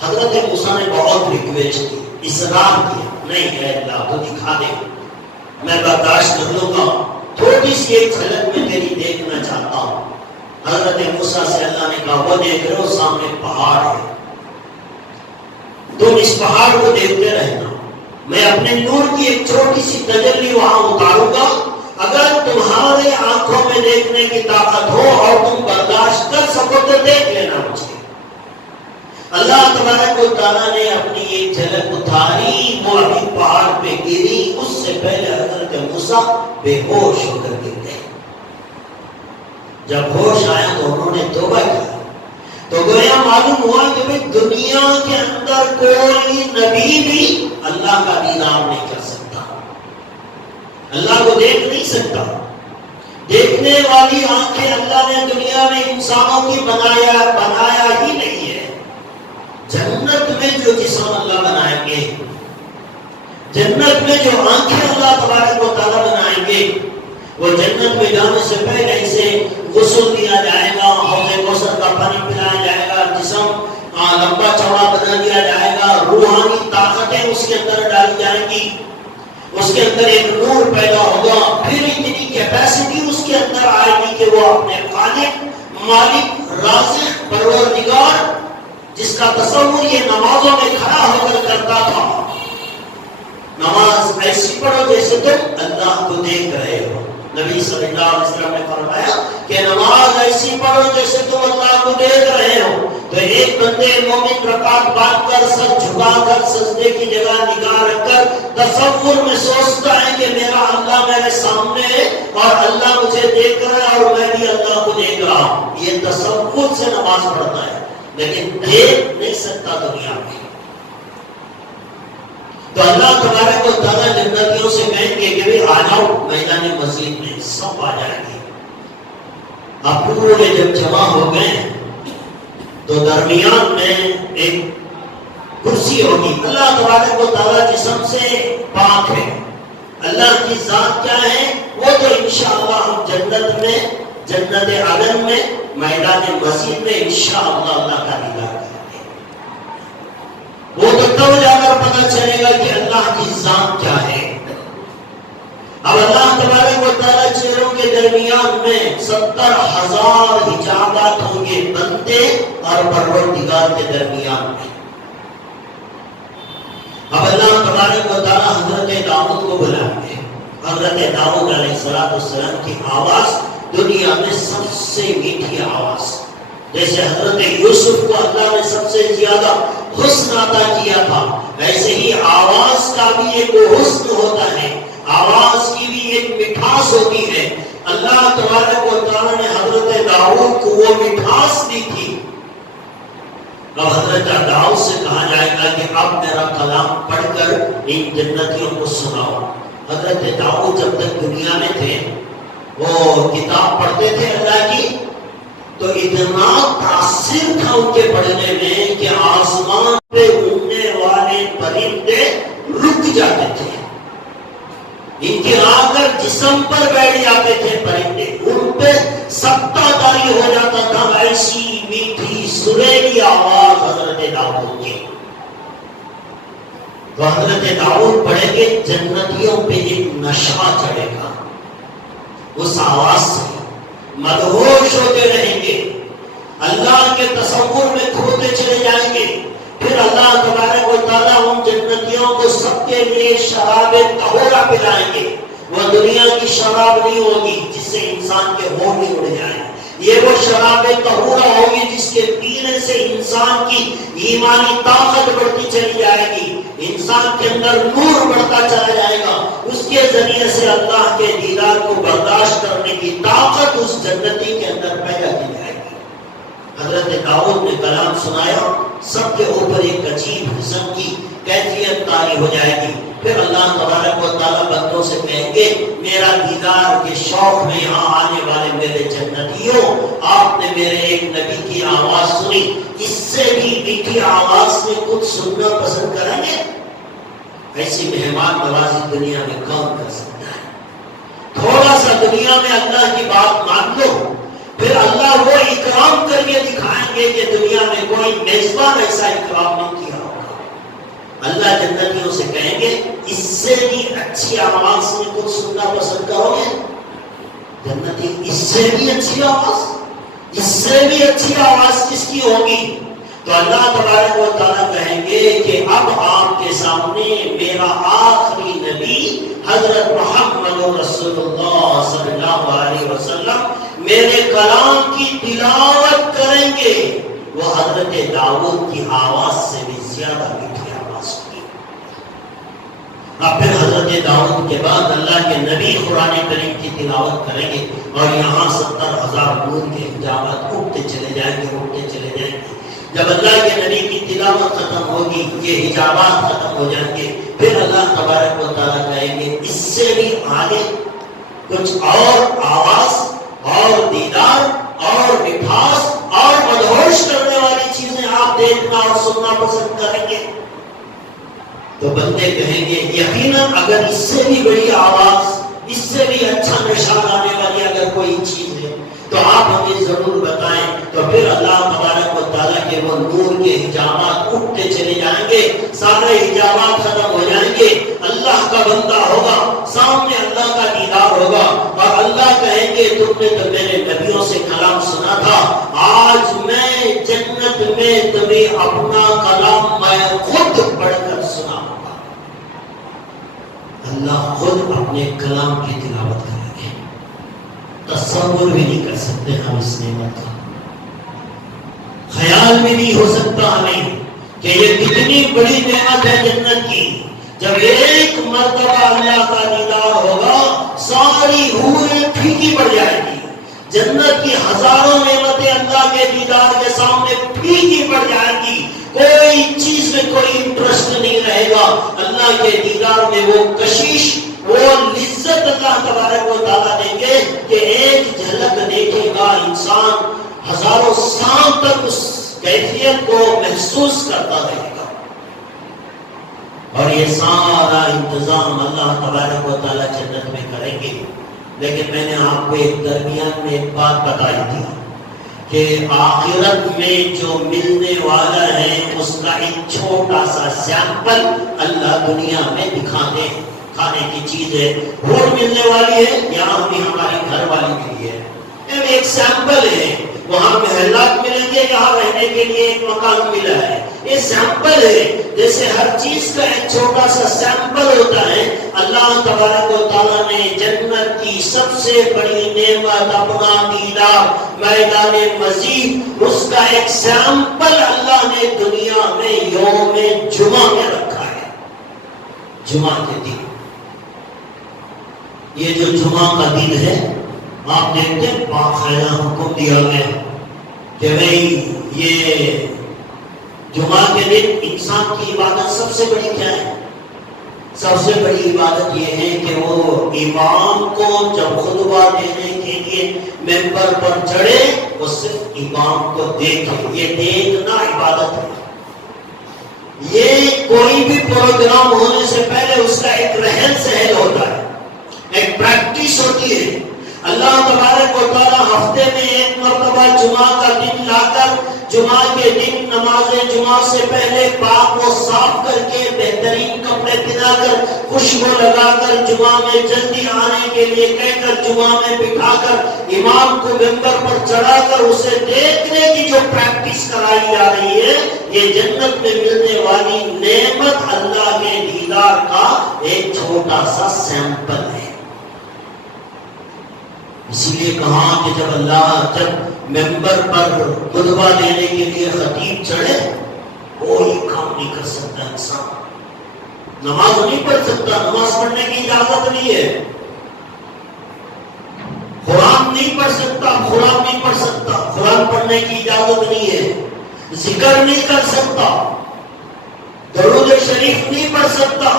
حضرت موسیٰ نے بہت ریکویسٹ کی, اصرار کیا, نہیں اے اللہ تو دکھا دے, میں برداشت کر لوں گا, تھوڑی سی ایک جھلک میں تیری دیکھنا چاہتا ہوں. حضرت موسیٰ سے اللہ نے کہا وہ دیکھ رہے ہو سامنے پہاڑ ہے, تم اس پہاڑ کو دیکھتے رہنا, میں اپنے نور کی ایک چھوٹی سی تجلی وہاں اتاروں گا, اگر تمہارے آنکھوں میں دیکھنے کی طاقت ہو اور تم برداشت کر سکو تو دیکھ لینا مجھے. اللہ تبارک و تعالیٰ نے اپنی ایک جھلک اتاری, وہ ابھی پہاڑ پہ گری, اس سے پہلے حضرت موسیٰ بے ہوش ہو کر گر گئے. جب ہوش آیا تو انہوں نے توبہ کی, تو گویا معلوم ہوا کہ بھئی دنیا کے اندر کوئی نبی بھی اللہ کا دیدار نہیں کر سکتا, اللہ کو دیکھ نہیں سکتا. دیکھنے والی آنکھیں اللہ نے دنیا میں انسانوں کی بنایا ہی نہیں ہے. جنت میں جو جسم اللہ بنائیں گے, جنت میں جو آنکھیں اللہ تبارک و تعالیٰ بنائیں گے, وہ جنت میں جانے سے پہلے اسے غسل دیا جائے گا, حوض کوثر کا پانی پلایا جائے گا, جسم لمبا چوڑا بنا دیا جائے گا, روحانی طاقتیں اس کے اندر ڈالی جائیں گی, اس کے اندر ایک نور پیدا ہوگا, پھر اتنی کیپیسٹی اس کے اندر آئے گی کہ وہ اپنے خالق, مالک, رازق, پروردگار جس کا تصور یہ نمازوں میں کھڑا ہو کر کرتا تھا, نماز ایسی پڑھو جیسے تم اللہ کو دیکھ رہے ہو. نبی صلی اللہ علیہ وسلم نے فرمایا کہ نماز ایسی پڑھو جیسے تم اللہ کو دیکھ رہے ہو. تو ایک بندے مومن رکعت باندھ کر سر جھکا کر سجدے کی جگہ نگاہ رکھ کر تصور میں سوچتا ہے کہ میرا اللہ میرے سامنے ہے اور اللہ مجھے دیکھ رہا ہے اور میں بھی اللہ کو دیکھ رہا ہوں, یہ تصور سے نماز پڑھتا ہے, لیکن دیکھ نہیں سکتا دنیا میں. تو اللہ تبارک و تعالیٰ جنتیوں سے کہیں گے کہ آ جاؤ میدان مسجد میں, سب آ جائیں گے. اب پورے جب جمع ہو گئے تو درمیان میں ایک کرسی ہوگی. اللہ تبارک و تعالیٰ جسم سے پاک ہے, اللہ کی ذات کیا ہے وہ تو انشاءاللہ ہم جنت میں, جنت عدن میں, میدان مسجد میں انشاءاللہ اللہ کا دیدار کریں گے. وہ تو تب جا کر پتہ چلے گا کہ اللہ کی ذات کیا ہے. اب اللہ تبارک و تعالیٰ چہروں کے درمیان میں 70,000 حجابات ہوں گے بندے اور پروردگار کے درمیان میں. اب اللہ تبارک و تعالیٰ حضرت داؤد کو بلائیں گے. حضرت داؤد علیہ السلام کی آواز دنیا میں سب سے میٹھی آواز, جیسے حضرت یوسف کو اللہ نے سب سے زیادہ حسن عطا کیا تھا, ویسے ہی آواز کا بھی ایک حسن ہوتا ہے, آواز کی بھی ایک مٹھاس ہوتی ہے. اللہ تبارک و تعالیٰ نے حضرت داؤد کو وہ مٹھاس دی تھی. اب حضرت داؤد سے کہا جائے گا کہ اب میرا کلام پڑھ کر ان جنتیوں کو سناؤ. حضرت داؤد جب تک دنیا میں تھے وہ کتاب پڑھتے تھے اللہ کی, تو اتنا تاثر تھا ان کے پڑھنے میں کہ آسمان پہ اڑنے والے پرندے رک جاتے تھے, ان کے آ کر جسم پر بیٹھ جاتے تھے پرندے, ان پہ سبتا داری ہو جاتا تھا. ایسی میٹھی سریلی آواز حضرت داؤد کی. تو حضرت داؤد پڑھیں گے, جنتیوں پہ ایک نشہ چڑھے گا, اس آواز سے مدہوش ہوتے رہیں گے, اللہ کے تصور میں کھوتے چلے جائیں گے. پھر اللہ تبارک و تعالیٰ ان جنتیوں کو سب کے لیے شراب طہورہ پلائیں گے. وہ دنیا کی شراب نہیں ہوگی جس سے انسان کے ہونٹ اڑ جائیں, یہ وہ شراب طہورہ ہوگی جس کے پینے سے انسان کی ایمانی طاقت بڑھتی چلی جائے گی, انسان کے اندر نور بڑھتا چلا جائے گا. اس کے ذریعے سے اللہ کے دیدار کو برداشت کرنے کی طاقت اس جنتی کے اندر پیدا کی جائے گی. حضرت داؤد نے کلام سنایا, سب کے اوپر ایک عجیب قسم کی کیفیت طاری ہو جائے گی. پھر اللہ تبارک و تعالیٰ بندوں سے کہیں گے میرا دیدار کے شوق میں یہاں آنے والے میرے جنتیوں, آپ نے میرے ایک نبی کی آواز سنی, اس سے بھی میٹھی آواز میں کچھ سننا پسند کریں گے؟ ایسی مہمان نوازی دنیا میں کون کر سکتا ہے؟ تھوڑا سا دنیا میں اللہ کی بات مان لو, پھر اللہ وہ اکرام کر کے دکھائیں گے کہ دنیا میں کوئی میزبان ایسا اکرام نہیں کیا ہوگا۔ اللہ جنتیوں سے کہیں گے اس سے بھی اچھی آواز میں کچھ سننا پسند کرو گے؟ جنتی اس سے بھی اچھی آواز، اس سے بھی اچھی آواز کس کی ہوگی؟ تو اللہ تبارک و تعالیٰ کہیں گے کہ اب آپ کے سامنے میرا آخری نبی حضرت محمد رسول اللہ صلی اللہ علیہ وسلم میرے کلام کی تلاوت کریں گے، وہ حضرت داؤد کی آواز سے بھی زیادہ میٹھی آواز ہوگی۔ اب پھر حضرت داؤد کے بعد اللہ کے نبی قرآن کریم کی تلاوت کریں گے اور یہاں 70,000 نور کے حجابات اٹھتے چلے جائیں گے، اٹھتے چلے جائیں گے۔ جب اللہ کے نبی کی تلاوت ختم ہوگی، یہ حجابات ختم ہو جائیں گے، پھر اللہ تبارک و تعالیٰ کہیں گے اس سے بھی آگے کچھ اور آواز اور دیدار اور مٹھاس اور مدہوش کرنے والی چیزیں آپ دیکھنا اور سننا پسند کریں گے۔ تو بندے کہیں گے یقیناً اگر اس سے بھی بڑی آواز، اس سے بھی اچھا نشان آنے والی اگر کوئی چیز ہے تو آپ ہمیں ضرور بتائیں۔ تو پھر اللہ تبارک و تعالیٰ کے وہ نور کے حجابات اٹھتے چلے جائیں گے، سارے حجابات ختم ہو جائیں گے، اللہ کا بندہ ہوگا، سامنے اللہ کا دیدار ہوگا اور اللہ کہیں گے تم نے تو میرے نبیوں سے کلام سنا تھا، آج میں جنت میں تمہیں اپنا کلام میں خود پڑھ کر سناؤں گا۔ اللہ خود اپنے کلام کی تلاوت کریں گے، تصور بھی نہیں کر سکتے ہم اس نعمت کا، خیال میں نہیں ہو سکتا ہمیں کہ یہ کتنی بڑی نعمت ہے جنت کی۔ جب ایک مرتبہ اللہ کا دیدار ہوگا ساری حوریں پھیکی پڑ جائیں گی، جنت کی ہزاروں نعمتیں اللہ کے دیدار کے سامنے پھیکی پڑ جائیں گی، کوئی چیز میں کوئی انٹرسٹ نہیں رہے گا۔ اللہ کے دیدار میں وہ کشش، وہ لذت اللہ تبارک و تعالیٰ دیں گے کہ ایک جھلک دیکھے گا انسان ہزاروں سال تک اس کیفیت کو محسوس کرتا رہے گا۔ اور یہ سارا انتظام اللہ تبارک و تعالیٰ جنت میں کریں گے۔ لیکن میں نے آپ کو ایک درمیان میں ایک بات بتائی تھی کہ آخرت میں جو ملنے والا ہے اس کا ایک چھوٹا سا سیمپل اللہ دنیا میں دکھا دے۔ کھانے کی چیز ہے، روڈ ملنے والی ہے، یہاں بھی ہماری گھر والی ملی ہے، ایک سیمپل ہے۔ وہاں محلات ملیں گے، یہاں رہنے کے لیے ایک مکان ملا ہے، یہ سیمپل ہے۔ جیسے ہر چیز کا ایک چھوٹا سا سیمپل ہوتا ہے، اللہ تبارک و تعالیٰ نے جنت کی سب سے بڑی نعمت اپنا دیدار میدان مزید، اس کا ایک سیمپل اللہ نے دنیا میں یوم جمعہ میں رکھا ہے۔ جمعہ کے دن، یہ جو جمعہ کا دن ہے آپ دیکھتے ہیں باقاعدہ حکم دیا گیا کہ بھئی یہ جمعہ کے دن انسان کی عبادت سب سے بڑی کیا ہے؟ سب سے بڑی عبادت یہ ہے کہ وہ امام کو جب خطبہ دینے کے لیے ممبر پر چڑھے وہ صرف امام کو دیکھے، یہ دیکھنا عبادت ہے۔ یہ کوئی بھی پروگرام ہونے سے پہلے اس کا ایک رہن سہن ہوتا ہے، ایک پریکٹس ہوتی ہے۔ اللہ تبارک و تعالیٰ ہفتے میں ایک مرتبہ جمعہ کا دن لا کر جمعہ کے دن نماز جمعہ سے پہلے پاک و صاف کر کے بہترین کپڑے پہنا کر خوشبو لگا کر جمعہ میں جلدی آنے کے لیے کہہ کر جمعہ میں بٹھا کر امام کو ممبر پر چڑھا کر اسے دیکھنے کی جو پریکٹس کرائی جا رہی ہے، یہ جنت میں ملنے والی نعمت اللہ کے دیدار کا ایک چھوٹا سا سیمپل ہے۔ اسی لیے کہا کہ جب ممبر پر خطبہ دینے کے لیے خطیب چڑھے کوئی کام نہیں کر سکتا انسان، نماز نہیں پڑھ سکتا، نماز پڑھنے کی اجازت نہیں ہے، قرآن نہیں پڑھ سکتا، قرآن نہیں پڑھ سکتا، قرآن پڑھنے کی اجازت نہیں ہے، ذکر نہیں کر سکتا، درود شریف نہیں پڑھ سکتا۔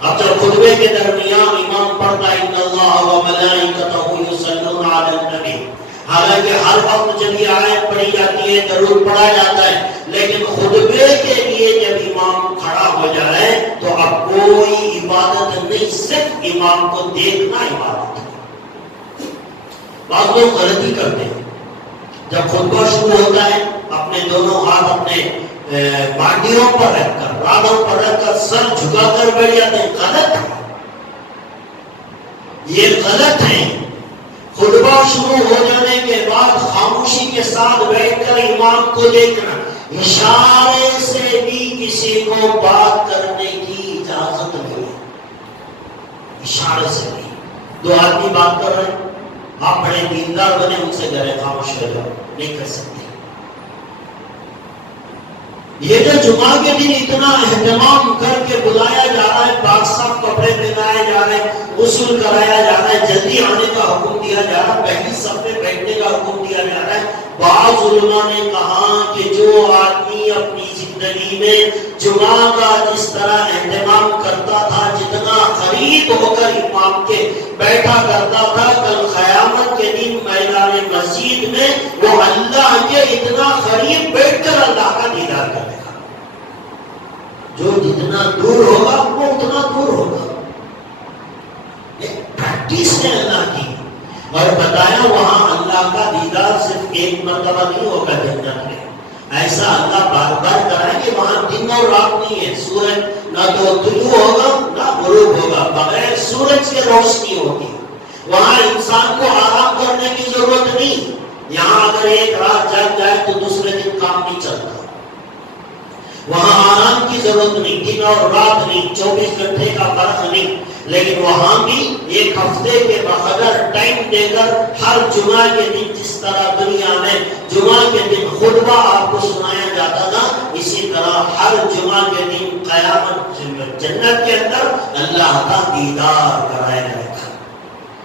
اب جب خطبے کے درمیان امام پڑھتا ہے ان اللہ و ملائکتہ یصلون علی النبی، حالانکہ ہر وقت جب یہ آیت پڑھی جاتی ہے درود پڑھا جاتا ہے، لیکن خطبے کے لیے جب امام کھڑا ہو جائے تو اب کوئی عبادت نہیں، صرف امام کو دیکھنا عبادت ہے۔ بعض لوگ غلطی کرتے ہیں، جب خطبہ شروع ہوتا ہے اپنے دونوں ہاتھ اپنے باڈیوں پر رکھ کر، رادوں پر رکھ کر سر جھکا کر بیٹھ جاتے ہیں. غلط ہے، یہ غلط ہے. خطبہ شروع ہو جانے کے بعد خاموشی کے ساتھ بیٹھ کر امام کو دیکھنا، اشارے سے بھی کسی کو بات کرنے کی اجازت نہیں ہے. اشارے سے بھی. دو آدمی بات کر رہے ہیں، آپ بڑے دیندار بنے، ان سے گھر خاموش ہو جاؤ، نہیں کر سکتے. یہ جو جمعہ کے دن اتنا اہتمام کر کے بلایا جا رہا ہے، پاک صاف کپڑے پہنائے جا رہے ہیں، غسل کرایا جا رہا ہے، جلدی آنے کا حکم دیا جا رہا ہے، پہلی صف میں بیٹھنے کا حکم دیا جا رہا ہے. بعض علماء نے کہا کہ جو آدمی اپنی زندگی میں جمعہ کا جس طرح اہتمام کرتا تھا، جتنا قریب ہو کر امام کے بیٹھا کرتا تھا، کل قیامت کے دن میدان مسجد میں وہ اللہ کے اتنا قریب بیٹھ کر اللہ کا دیدار کرے گا. جو جتنا دور ہوگا وہ اتنا دور ہوگا. ایک پریکٹس ہے اللہ کی. اور بتایا وہاں اللہ کا دیدار صرف ایک مرتبہ نہیں ہوگا جنت میں. ایسا اللہ بار بار کرائے کہ وہاں دن اور رات نہیں ہے، سورج نہ تو طلوع ہوگا نہ غروب ہوگا، بغیر سورج کے روشنی ہوگی. وہاں انسان کو آرام کرنے کی ضرورت نہیں. یہاں اگر ایک رات جاگ جائے تو دوسرے دن کام نہیں چلتا. وہاں آرام کی ضرورت نہیں، دن اور رات نہیں، 24 گھنٹے کا فرق نہیں. لیکن وہاں بھی ایک ہفتے کے بقدر ٹائم دے کر ہر جمعہ کے دن جس طرح دنیا میں جمعہ کے دن خطبہ آپ کو سنایا جاتا تھا، اسی طرح ہر جمعہ کے دن قیامت جنت کے اندر اللہ کا دیدار کرایا جائے گا.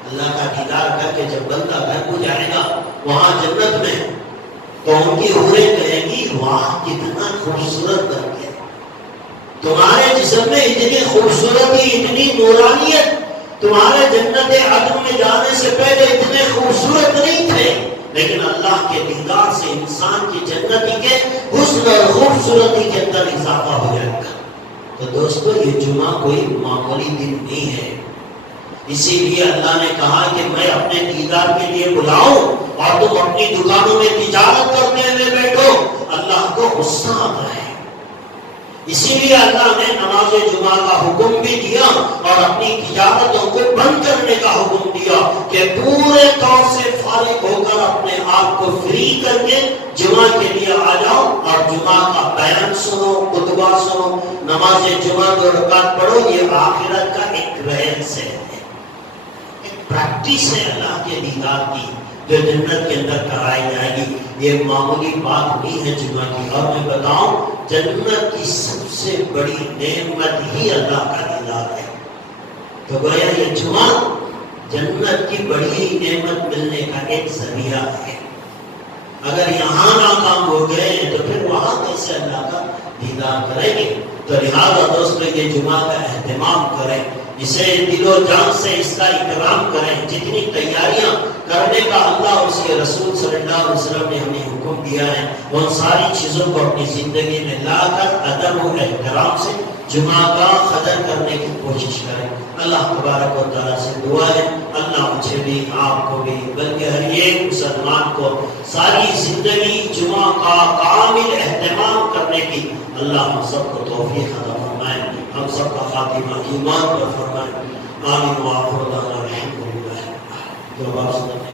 اللہ کا دیدار کر کے جب بندہ گھر کو جائے گا وہاں جنت میں، تو ان کی حوریں کہیں گی واہ کتنا خوبصورت بن گیا. تمہارے جسم میں اتنی خوبصورتی، اتنی نورانیت، تمہارے جنت عدن میں جانے سے پہلے اتنے خوبصورت نہیں تھے. لیکن اللہ کے دیدار سے انسان کی جنتی کے حسن اور خوبصورتی کے اندر اضافہ ہو جائے گا. تو دوستو یہ جمعہ کوئی معمولی دن نہیں ہے. اسی لیے اللہ نے کہا کہ میں اپنے دیدار کے لیے بلاؤں اور تم اپنی دکانوں میں تجارت کرنے میں بیٹھو. اللہ کو غصہ آتا ہے. اسی لیے اللہ نے نماز جمعہ کا حکم بھی دیا اور اپنی تجارتوں کو بند کرنے کا حکم دیا کہ پورے طور سے فارغ ہو کر اپنے آپ کو فری کر کے جمعہ کے لیے آ جاؤ اور جمعہ کا بیان سنو، خطبہ سنو، نماز جمعہ 2 رکعت پڑھو. یہ آخرت کا ایک رہس ہے، ایک پریکٹس ہے اللہ کے دیدار کی جو جنت کے اندر کرائی جائے گی. یہ معمولی بات نہیں ہے جمعہ کی. اور میں بتاؤں جنت کی سب سے بڑی نعمت ہی اللہ کا دیدار ہے. تو گویا یہ جمعہ جنت کی بڑی نعمت ملنے کا ایک ذریعہ ہے. اگر یہاں ناکام ہو گئے تو پھر وہاں کیسے اللہ کا دیدار کریں گے؟ تو لہٰذا دوستو یہ جمعہ کا اہتمام کریں، اسے دل و جان سے اس کا اکرام کریں. جتنی تیاریاں کرنے کا اللہ اور اس کے رسول صلی اللہ علیہ وسلم نے ہمیں حکم دیا ہے، ان ساری چیزوں کو اپنی زندگی میں لا کر ادب و احترام سے جمعہ کا قدر کرنے کی کوشش کریں. اللہ تبارک و تعالیٰ سے دعا ہے اللہ مجھے بھی، آپ کو بھی، بلکہ ہر ایک مسلمان کو ساری زندگی جمعہ کا کامل اہتمام کرنے کی اللہ ہم سب کو توفیق عطا فرمائے، ہم سب کا خاتمہ ایمان پر فرمائے. آمین. وآخر دعوانا الحمدللہ.